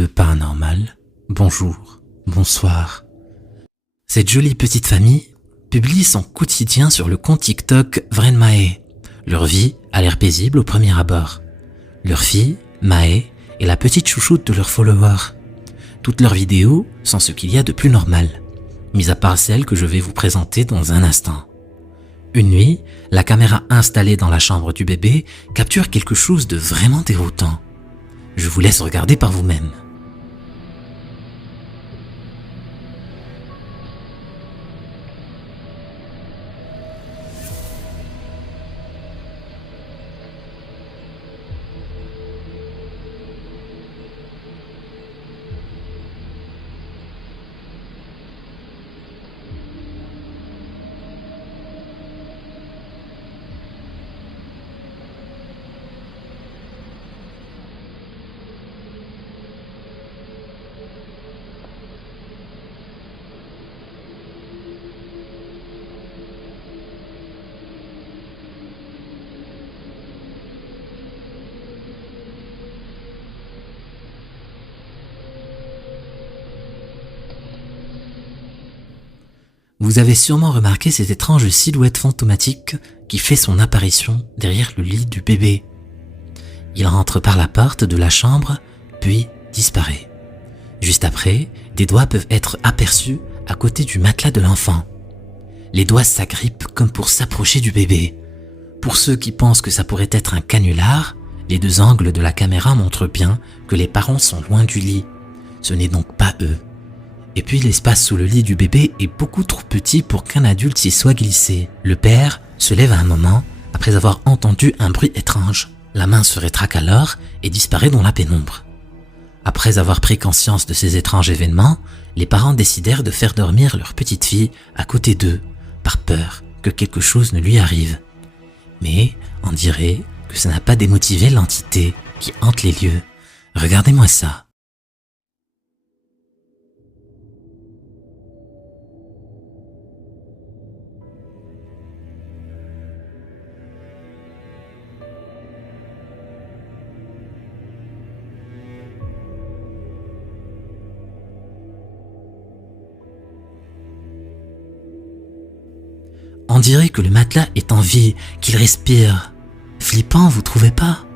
de paranormal, bonjour, bonsoir. Cette jolie petite famille publie son quotidien sur le compte TikTok Vrenmae. Leur vie a l'air paisible au premier abord. Leur fille, Mae, est la petite chouchoute de leurs followers. Toutes leurs vidéos sont ce qu'il y a de plus normal, mis à part celle que je vais vous présenter dans un instant. Une nuit, la caméra installée dans la chambre du bébé capture quelque chose de vraiment déroutant. Je vous laisse regarder par vous-même. Vous avez sûrement remarqué cette étrange silhouette fantomatique qui fait son apparition derrière le lit du bébé. Il rentre par la porte de la chambre, puis disparaît. Juste après, des doigts peuvent être aperçus à côté du matelas de l'enfant. Les doigts s'agrippent comme pour s'approcher du bébé. Pour ceux qui pensent que ça pourrait être un canular, les deux angles de la caméra montrent bien que les parents sont loin du lit. Ce n'est donc pas eux. Et puis l'espace sous le lit du bébé est beaucoup trop petit pour qu'un adulte s'y soit glissé. Le père se lève à un moment après avoir entendu un bruit étrange. La main se rétracte alors et disparaît dans la pénombre. Après avoir pris conscience de ces étranges événements, les parents décidèrent de faire dormir leur petite fille à côté d'eux, par peur que quelque chose ne lui arrive. Mais on dirait que ça n'a pas démotivé l'entité qui hante les lieux. Regardez-moi ça. On dirait que le matelas est en vie, qu'il respire. Flippant, vous trouvez pas?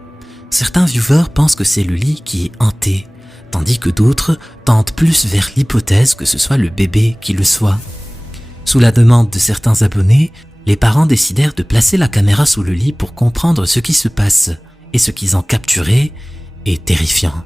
Certains viewers pensent que c'est le lit qui est hanté, tandis que d'autres tentent plus vers l'hypothèse que ce soit le bébé qui le soit. Sous la demande de certains abonnés, les parents décidèrent de placer la caméra sous le lit pour comprendre ce qui se passe, et ce qu'ils ont capturé est terrifiant.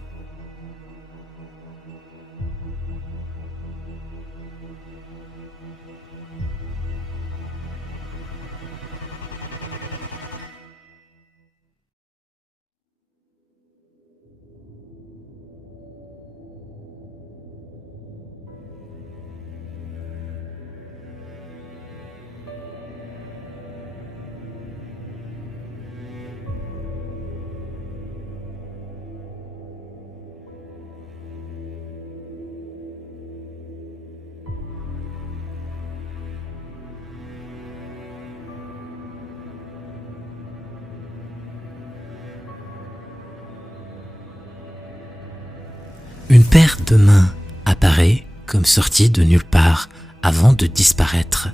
Une paire de mains apparaît comme sortie de nulle part avant de disparaître.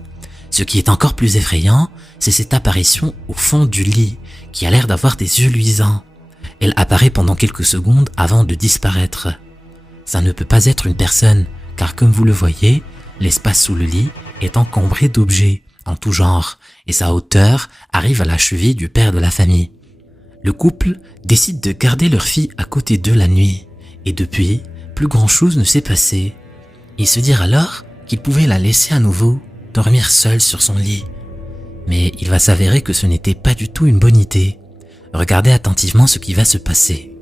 Ce qui est encore plus effrayant, c'est cette apparition au fond du lit qui a l'air d'avoir des yeux luisants. Elle apparaît pendant quelques secondes avant de disparaître. Ça ne peut pas être une personne, car comme vous le voyez, l'espace sous le lit est encombré d'objets en tout genre et sa hauteur arrive à la cheville du père de la famille. Le couple décide de garder leur fille à côté d'eux la nuit. Et depuis, plus grand chose ne s'est passé. Ils se dirent alors qu'ils pouvaient la laisser à nouveau dormir seule sur son lit. Mais il va s'avérer que ce n'était pas du tout une bonne idée. Regardez attentivement ce qui va se passer.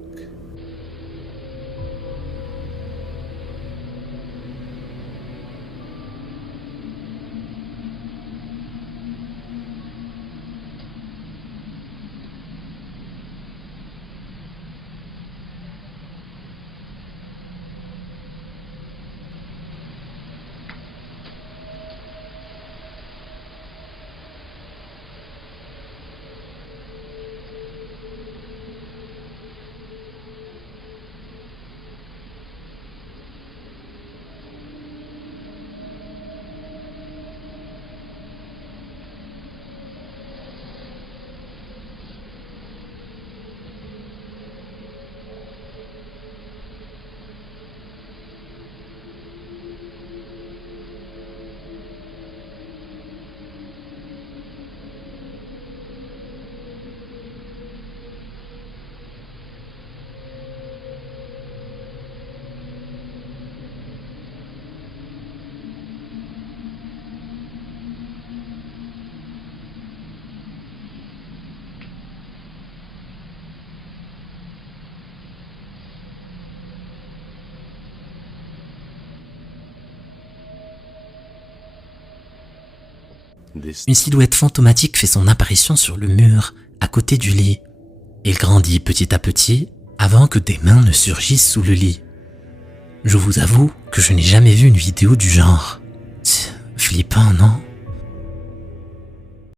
Une silhouette fantomatique fait son apparition sur le mur, à côté du lit. Il grandit petit à petit, avant que des mains ne surgissent sous le lit. Je vous avoue que je n'ai jamais vu une vidéo du genre. Flippant, non ?